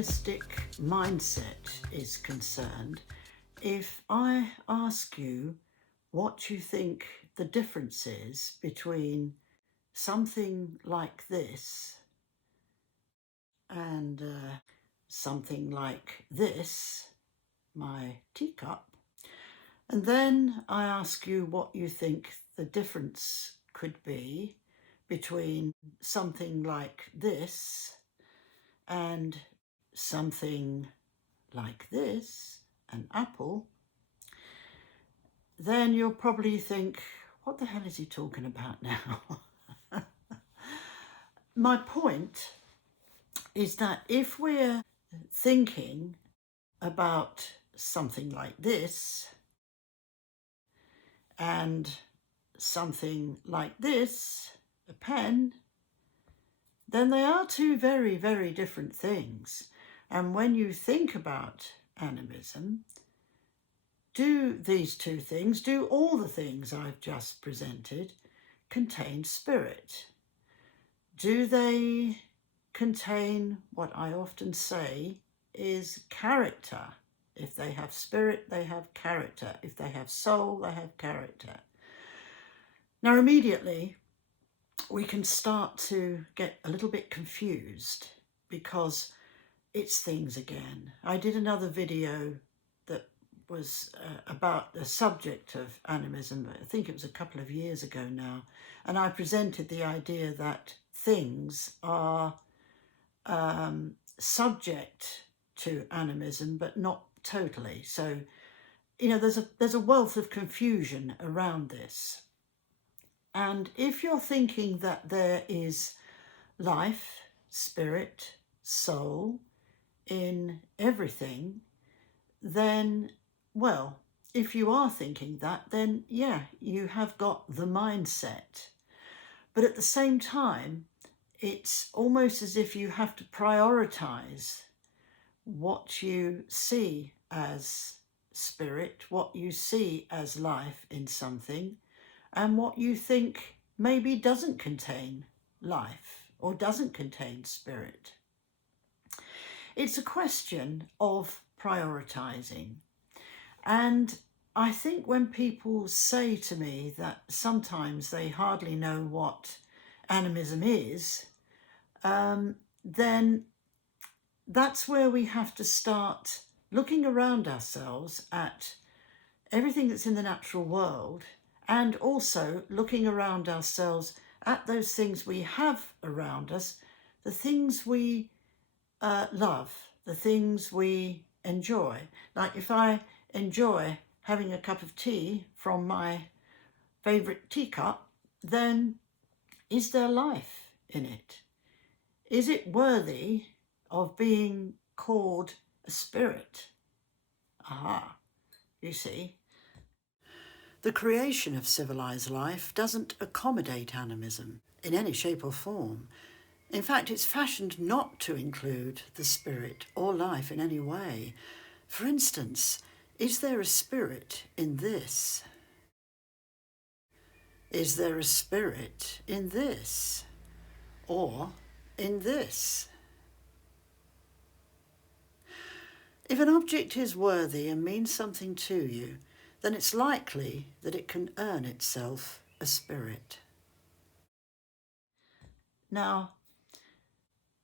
animistic mindset is concerned, if I ask you what you think the difference is between something like this and something like this, my teacup, and then I ask you what you think the difference could be between something like this and something like this, an apple, then you'll probably think, what the hell is he talking about now? My point is that if we're thinking about something like this and something like this, a pen, then they are two very, very different things. And when you think about animism, do these two things, do all the things I've just presented, contain spirit? Do they contain what I often say is character? If they have spirit, they have character. If they have soul, they have character. Now, immediately, we can start to get a little bit confused because it's things again. I did another video that was about the subject of animism. I think it was a couple of years ago now. And I presented the idea that things are subject to animism, but not totally. So, there's a wealth of confusion around this. And if you're thinking that there is life, spirit, soul in everything, then, well, if you are thinking that, then yeah, you have got the mindset. But at the same time, it's almost as if you have to prioritize what you see as spirit, what you see as life in something, and what you think maybe doesn't contain life or doesn't contain spirit. It's a question of prioritizing. And I think when people say to me that sometimes they hardly know what animism is, then that's where we have to start looking around ourselves at everything that's in the natural world, and also looking around ourselves at those things we have around us, the things we love, the things we enjoy. Like if I enjoy having a cup of tea from my favourite teacup, then is there life in it? Is it worthy of being called a spirit? Aha, you see. The creation of civilized life doesn't accommodate animism in any shape or form. In fact, it's fashioned not to include the spirit or life in any way. For instance, is there a spirit in this? Is there a spirit in this? Or in this? If an object is worthy and means something to you, then it's likely that it can earn itself a spirit. Now,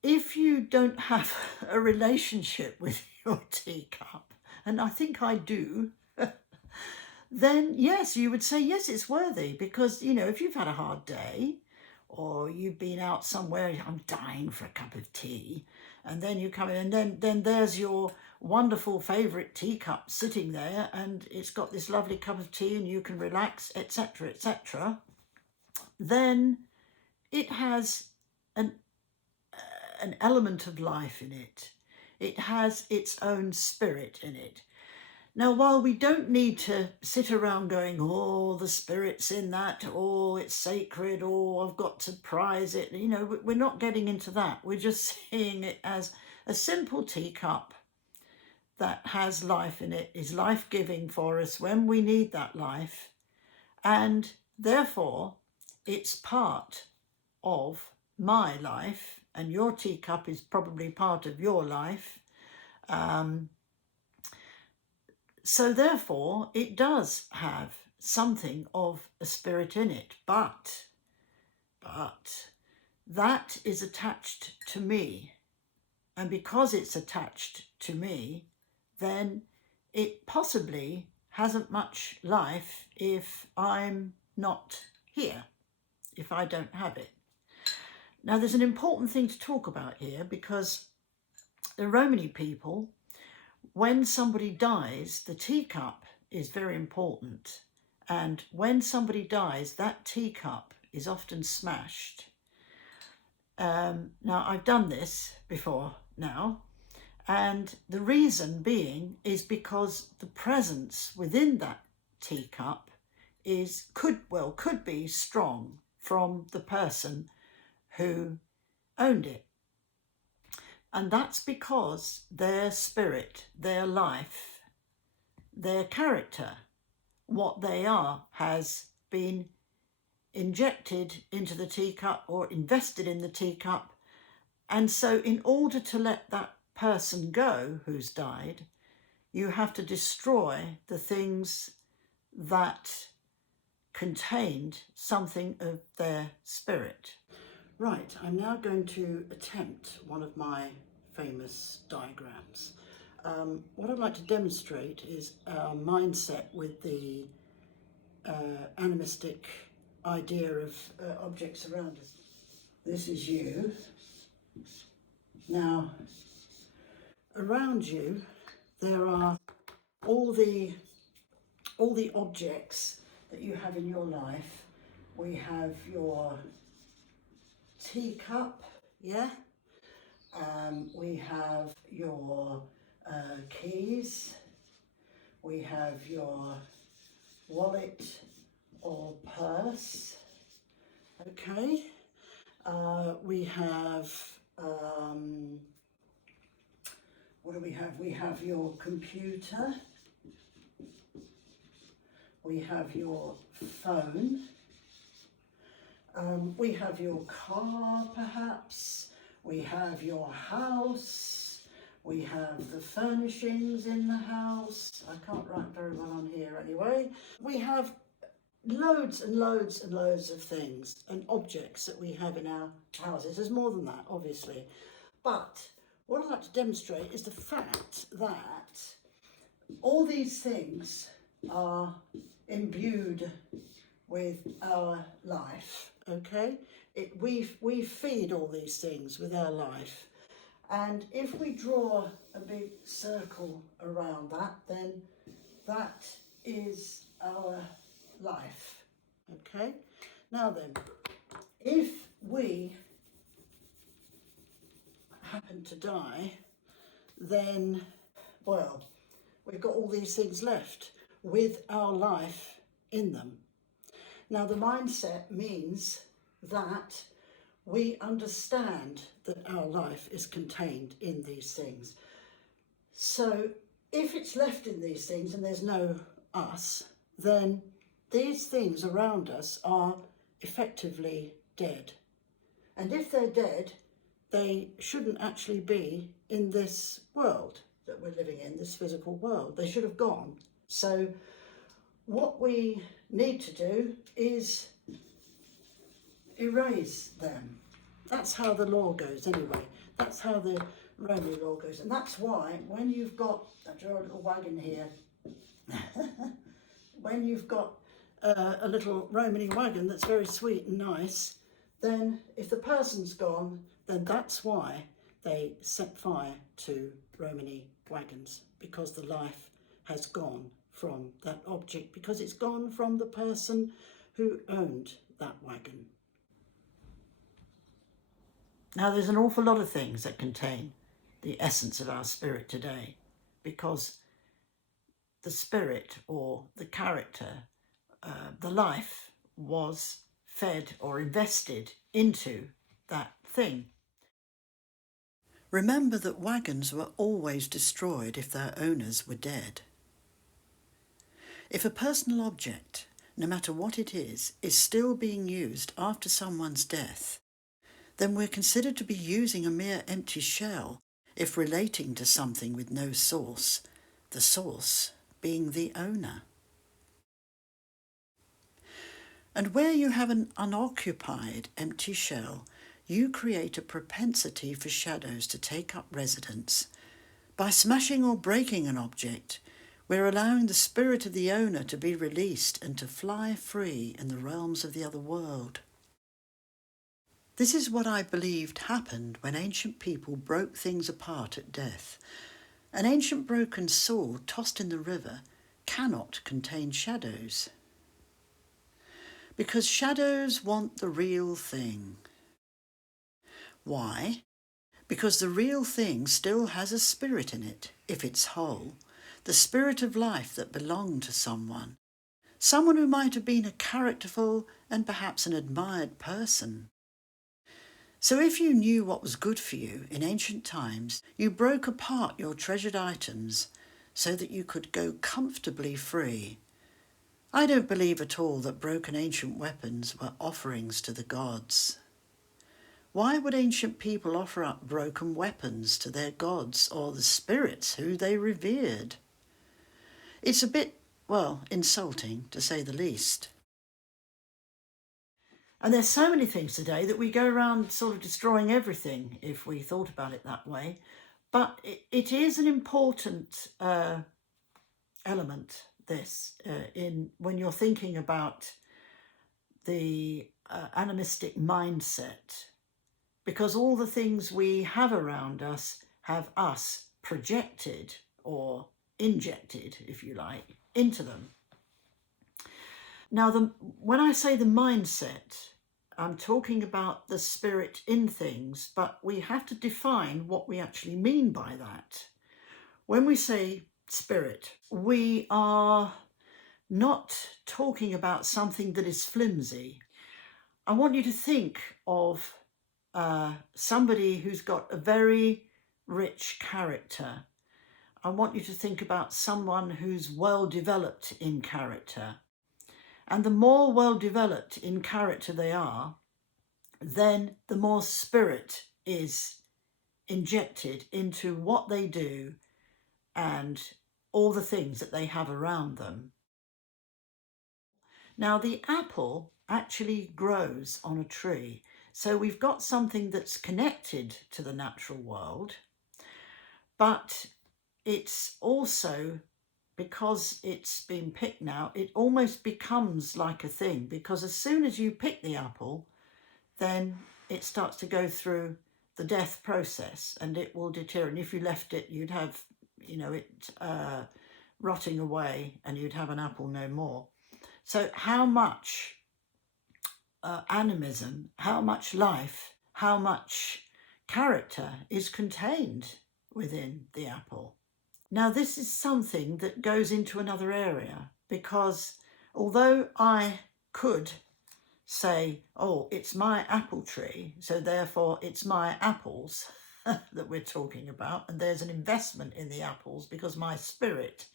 if you don't have a relationship with your teacup, and I think I do, then yes, you would say, yes, it's worthy, because, if you've had a hard day or you've been out somewhere, I'm dying for a cup of tea, and then you come in and then there's your wonderful favourite teacup sitting there and it's got this lovely cup of tea and you can relax, etc., etc., then it has an element of life in it. It has its own spirit in it. Now, while we don't need to sit around going, oh, the spirit's in that, or it's sacred, or I've got to prize it, we're not getting into that. We're just seeing it as a simple teacup that has life in it, is life-giving for us when we need that life, and therefore it's part of my life, and your teacup is probably part of your life, So therefore, it does have something of a spirit in it, but that is attached to me. And because it's attached to me, then it possibly hasn't much life if I'm not here, if I don't have it. Now, there's an important thing to talk about here, because the Romani people, when somebody dies, the teacup is very important. And when somebody dies, that teacup is often smashed. Now, I've done this before now, and the reason being is because the presence within that teacup could be strong from the person who owned it. And that's because their spirit, their life, their character, what they are, has been injected into the teacup or invested in the teacup. And so in order to let that person go who's died, you have to destroy the things that contained something of their spirit. Right, I'm now going to attempt one of my famous diagrams. What I'd like to demonstrate is our mindset with the animistic idea of objects around us. This is you. Now, around you, there are all the objects that you have in your life. We have your teacup, yeah? We have your keys. We have your wallet or purse, okay? We have, what do we have? We have your computer. We have your phone. We have your car, perhaps. We have your house. We have the furnishings in the house. I can't write very well on here anyway. We have loads and loads and loads of things and objects that we have in our houses. There's more than that, obviously. But what I'd like to demonstrate is the fact that all these things are imbued with our life, okay? We feed all these things with our life. And if we draw a big circle around that, then that is our life, okay? Now then, if we happen to die, then, well, we've got all these things left with our life in them. Now, the mindset means that we understand that our life is contained in these things. So if it's left in these things and there's no us, then these things around us are effectively dead. And if they're dead, they shouldn't actually be in this world that we're living in, this physical world. They should have gone. So what we need to do is erase them. That's how the law goes anyway. That's how the Roman law goes. And that's why when you've got, I draw a little wagon here, when you've got a little Romany wagon that's very sweet and nice, then if the person's gone, then that's why they set fire to Romany wagons, because the life has gone from that object, because it's gone from the person who owned that wagon. Now, there's an awful lot of things that contain the essence of our spirit today, because the spirit or the character, the life was fed or invested into that thing. Remember that wagons were always destroyed if their owners were dead. If a personal object, no matter what it is still being used after someone's death, then we're considered to be using a mere empty shell if relating to something with no source, the source being the owner. And where you have an unoccupied, empty shell, you create a propensity for shadows to take up residence. By smashing or breaking an object, we're allowing the spirit of the owner to be released and to fly free in the realms of the other world. This is what I believed happened when ancient people broke things apart at death. An ancient broken sword tossed in the river cannot contain shadows, because shadows want the real thing. Why? Because the real thing still has a spirit in it, if it's whole, the spirit of life that belonged to someone who might have been a characterful and perhaps an admired person. So if you knew what was good for you in ancient times, you broke apart your treasured items so that you could go comfortably free. I don't believe at all that broken ancient weapons were offerings to the gods. Why would ancient people offer up broken weapons to their gods or the spirits who they revered? It's a bit, insulting to say the least. And there's so many things today that we go around sort of destroying everything if we thought about it that way. But it is an important element, this, in when you're thinking about the animistic mindset, because all the things we have around us have us projected or injected, if you like, into them. Now, when I say the mindset, I'm talking about the spirit in things, but we have to define what we actually mean by that. When we say spirit, we are not talking about something that is flimsy. I want you to think of somebody who's got a very rich character. I want you to think about someone who's well developed in character. And the more well developed in character they are, then the more spirit is injected into what they do and all the things that they have around them. Now, the apple actually grows on a tree. So we've got something that's connected to the natural world, but it's also, because it's been picked now, it almost becomes like a thing, because as soon as you pick the apple, then it starts to go through the death process and it will deteriorate. And if you left it, you'd have, it rotting away and you'd have an apple no more. So how much animism, how much life, how much character is contained within the apple? Now, this is something that goes into another area, because although I could say, oh, it's my apple tree, so therefore it's my apples that we're talking about, and there's an investment in the apples because my spirit,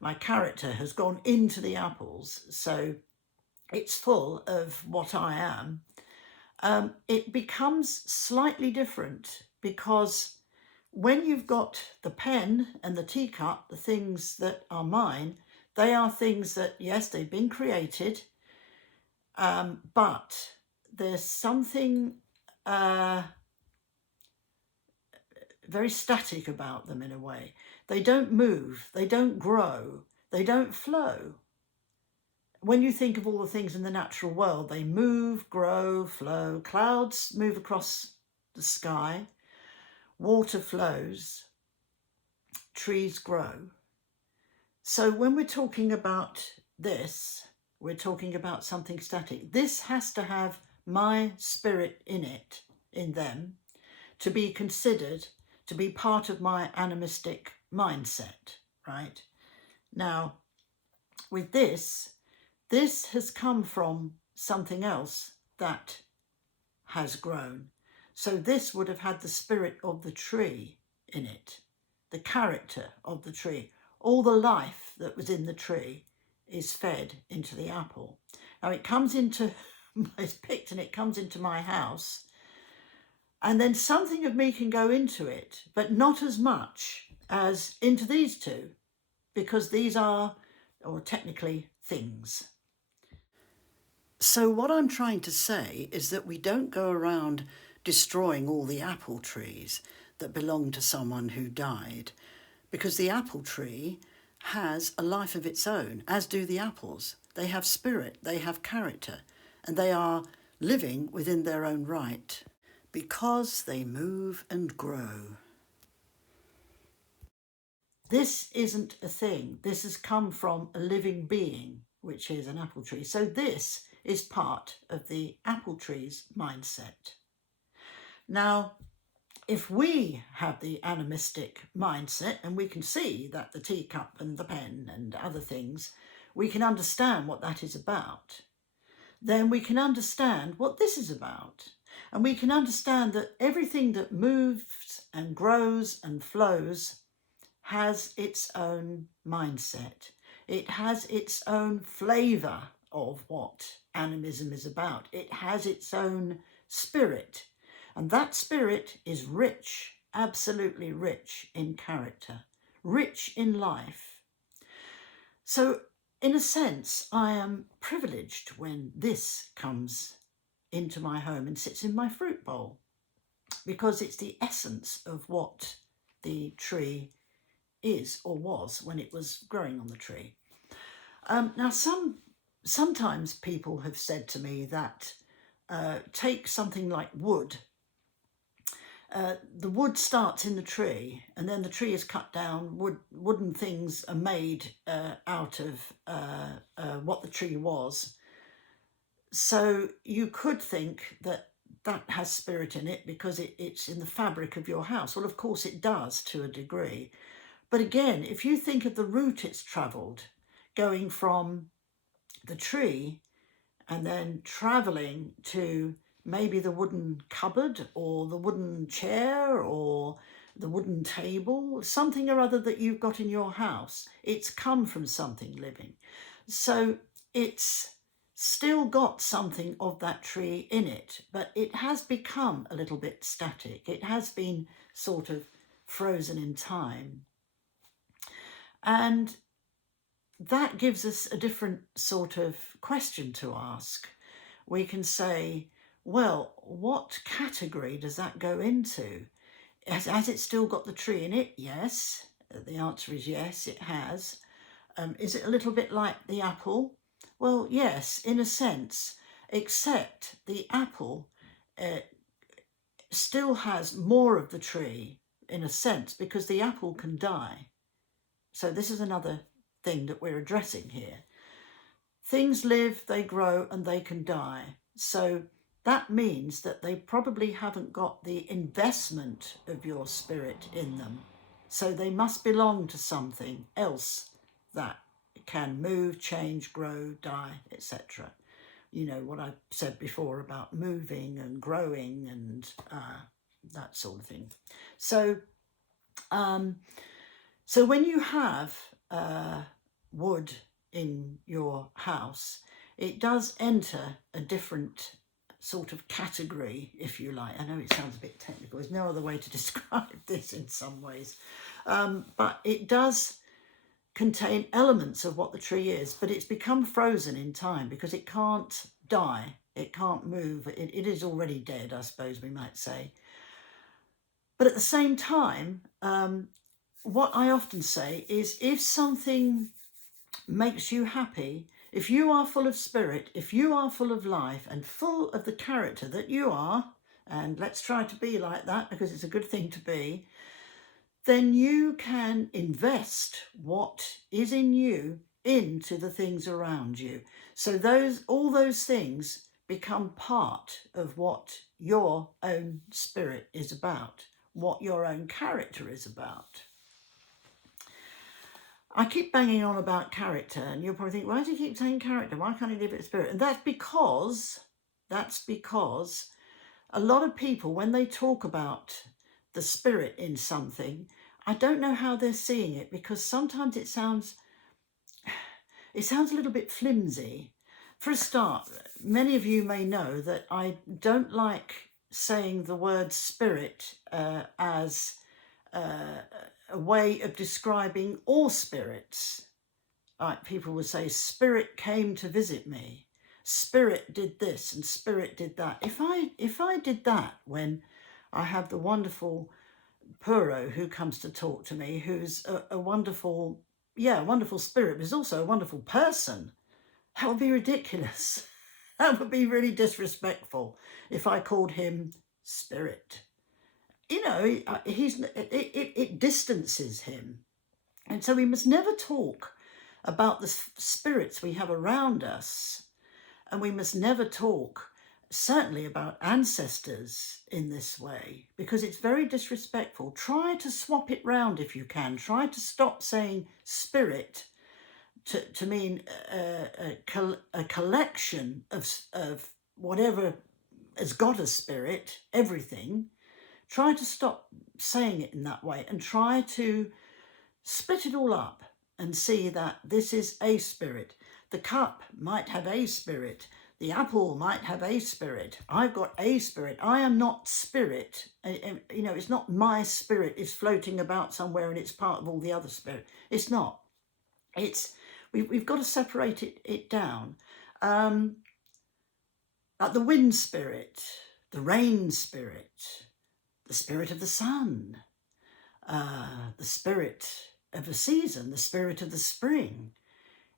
my character has gone into the apples, so it's full of what I am. It becomes slightly different, because when you've got the pen and the teacup, the things that are mine, they are things that, yes, they've been created, but there's something very static about them in a way. They don't move, they don't grow, they don't flow. When you think of all the things in the natural world, they move, grow, flow. Clouds move across the sky, water flows, trees grow. So when we're talking about this, we're talking about something static. This has to have my spirit in it, in them, to be considered, to be part of my animistic mindset, right? Now, with this has come from something else that has grown. So this would have had the spirit of the tree in it, the character of the tree. All the life that was in the tree is fed into the apple. Now it comes into, it's picked and it comes into my house, And then something of me can go into it, but not as much as into these two, because these are, or technically, things. So what I'm trying to say is that we don't go around destroying all the apple trees that belong to someone who died, because the apple tree has a life of its own, as do the apples. They have spirit, they have character, and they are living within their own right, because they move and grow. This isn't a thing. This has come from a living being, which is an apple tree. So this is part of the apple tree's mindset. Now, if we have the animistic mindset, and we can see that the teacup and the pen and other things, we can understand what that is about, then we can understand what this is about. And we can understand that everything that moves and grows and flows has its own mindset. It has its own flavour of what animism is about. It has its own spirit. And that spirit is rich, absolutely rich in character, rich in life. So, in a sense, I am privileged when this comes into my home and sits in my fruit bowl, because it's the essence of what the tree is or was when it was growing on the tree. Now, sometimes people have said to me that take something like wood. The wood starts in the tree, and then the tree is cut down. Wooden things are made out of what the tree was. So you could think that that has spirit in it because it's in the fabric of your house. Well, of course it does to a degree. But again, if you think of the route it's travelled, going from the tree and then travelling to maybe the wooden cupboard or the wooden chair or the wooden table, something or other that you've got in your house, it's come from something living. So it's still got something of that tree in it, but it has become a little bit static. It has been sort of frozen in time. And that gives us a different sort of question to ask. We can say, well, what category does that go into? Has it still got the tree in it? Yes. The answer is yes, it has. Is it a little bit like the apple? Well, yes, in a sense, except the apple still has more of the tree, in a sense, because the apple can die. So this is another thing that we're addressing here. Things live, they grow, and they can die. So that means that they probably haven't got the investment of your spirit in them. So they must belong to something else that can move, change, grow, die, etc. You know what I said before about moving and growing and that sort of thing. So when you have wood in your house, it does enter a different sort of category, if you like. I know it sounds a bit technical. There's no other way to describe this in some ways. But it does contain elements of what the tree is, but it's become frozen in time because it can't die. It can't move. It is already dead, I suppose we might say. But at the same time, what I often say is if something makes you happy, if you are full of spirit, if you are full of life and full of the character that you are, and let's try to be like that because it's a good thing to be, then you can invest what is in you into the things around you. So all those things become part of what your own spirit is about, what your own character is about. I keep banging on about character, and you'll probably think, why do you keep saying character? Why can't you leave it spirit? And that's because a lot of people, when they talk about the spirit in something, I don't know how they're seeing it, because sometimes it sounds a little bit flimsy. For a start, many of you may know that I don't like saying the word spirit as a way of describing all spirits. Like people would say, spirit came to visit me, spirit did this and spirit did that. If I did that when I have the wonderful Puro who comes to talk to me, who's a wonderful, wonderful spirit, but is also a wonderful person, that would be ridiculous. That would be really disrespectful if I called him spirit. You know, it distances him. And so we must never talk about the spirits we have around us. And we must never talk, certainly, about ancestors in this way, because it's very disrespectful. Try to swap it round if you can. Try to stop saying spirit to mean a collection of whatever has got a spirit, everything. Try to stop saying it in that way and try to split it all up and see that this is a spirit. The cup might have a spirit. The apple might have a spirit. I've got a spirit. I am not spirit. You know, it's not my spirit is floating about somewhere and it's part of all the other spirit. It's not. We've got to separate it down. Like the wind spirit, the rain spirit, the spirit of the sun, the spirit of a season, the spirit of the spring.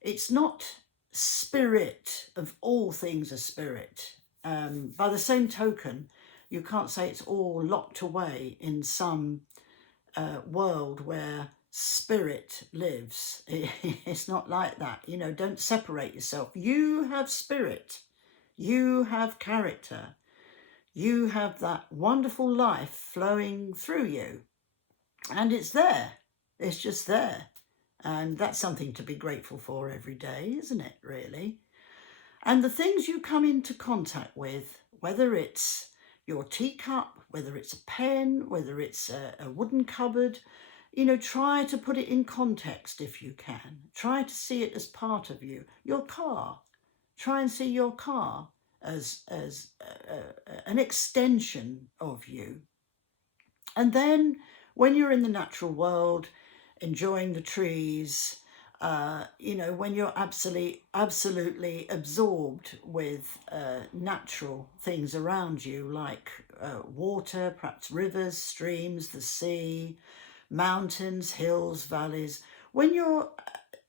It's not spirit of all things a spirit. By the same token, you can't say it's all locked away in some world where spirit lives. It's not like that. You know, don't separate yourself. You have spirit. You have character. You have that wonderful life flowing through you. And it's there. It's just there. And that's something to be grateful for every day, isn't it, really? And the things you come into contact with, whether it's your teacup, whether it's a pen, whether it's a wooden cupboard, you know, try to put it in context if you can. Try to see it as part of you. Your car. Try and see your car as an extension of you. And then when you're in the natural world, enjoying the trees, you know, when you're absolutely absorbed with natural things around you, like water, perhaps rivers, streams, the sea, mountains, hills, valleys. When you're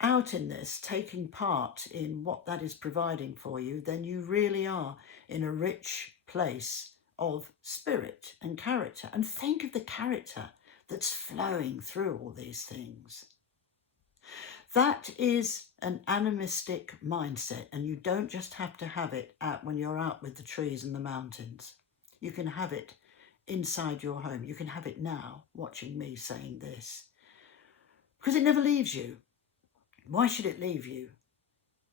out in this, taking part in what that is providing for you, then you really are in a rich place of spirit and character. And think of the character that's flowing through all these things. That is an animistic mindset, and you don't just have to have it out when you're out with the trees and the mountains. You can have it inside your home. You can have it now, watching me saying this. Because it never leaves you. Why should it leave you?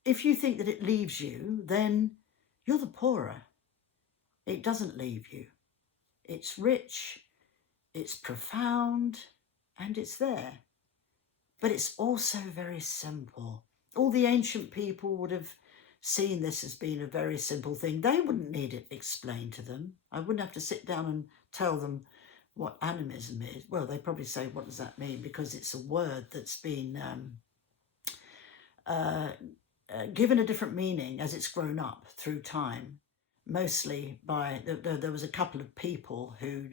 If you think that it leaves you, then you're the poorer. It doesn't leave you. It's rich, it's profound, and it's there. But it's also very simple. All the ancient people would have seen this as being a very simple thing. They wouldn't need it explained to them. I wouldn't have to sit down and tell them what animism is. Well, they probably say, what does that mean? Because it's a word that's been given a different meaning as it's grown up through time. Mostly by there was a couple of people who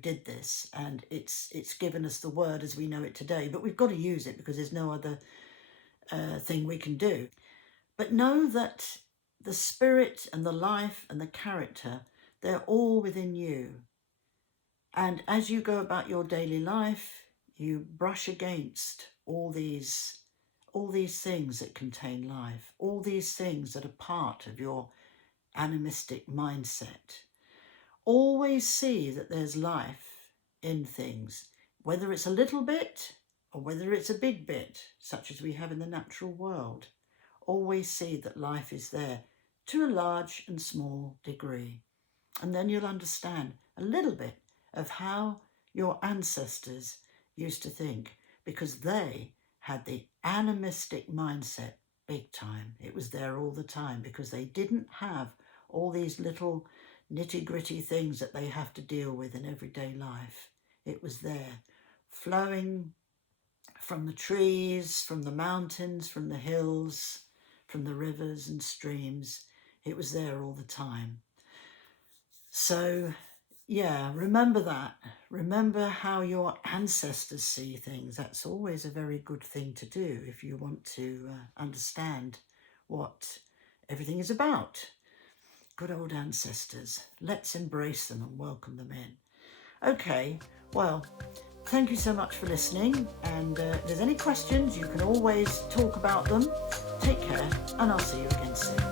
did this, and it's given us the word as we know it today. But we've got to use it because there's no other thing we can do. But know that the spirit and the life and the character, they're all within you. And as you go about your daily life, you brush against all these things that contain life, all these things that are part of your animistic mindset. Always see that there's life in things, whether it's a little bit or whether it's a big bit, such as we have in the natural world. Always see that life is there to a large and small degree. And then you'll understand a little bit of how your ancestors used to think, because they had the animistic mindset big time. It was there all the time because they didn't have all these little nitty-gritty things that they have to deal with in everyday life. It was there, flowing from the trees, from the mountains, from the hills, from the rivers and streams. It was there all the time. So, yeah, remember that. Remember how your ancestors see things. That's always a very good thing to do if you want to understand what everything is about. Good old ancestors. Let's embrace them and welcome them in. Okay, well, thank you so much for listening. And if there's any questions, you can always talk about them. Take care, and I'll see you again soon.